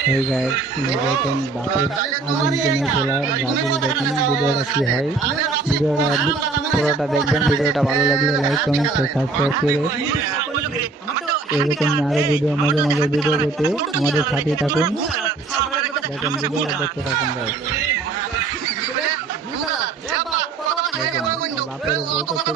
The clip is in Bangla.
Hey guys, দেখেন বাপের আর্জেন্টিনা খেলার ব্রাজিল দেখেন ভিডিওটা কি হয়। ভিডিওটা পুরোটা দেখবেন। ভিডিওটা ভালো লাগলে লাইক কমেন্ট সাবস্ক্রাইব করে এরকম আরো ভিডিও মজার মজার ভিডিও পেতে আমাদের সাথে থাকুন। দেখেন ভিডিওটা দেখতে থাকুন guys। দেখেন বাপের বলতে